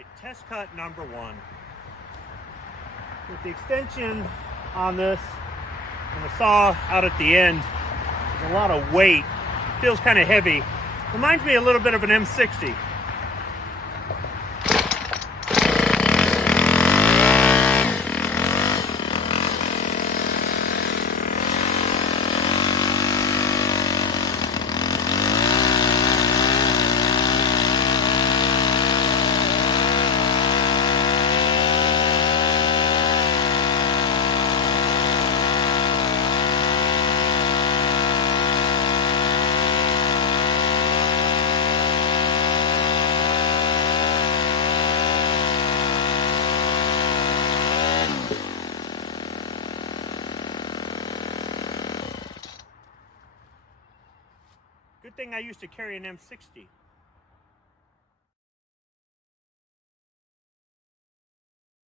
right, test cut number 1. With the extension on this and the saw out at the end, there's a lot of weight. It feels kind of heavy. Reminds me a little bit of an M60. Good thing I used to carry an M60.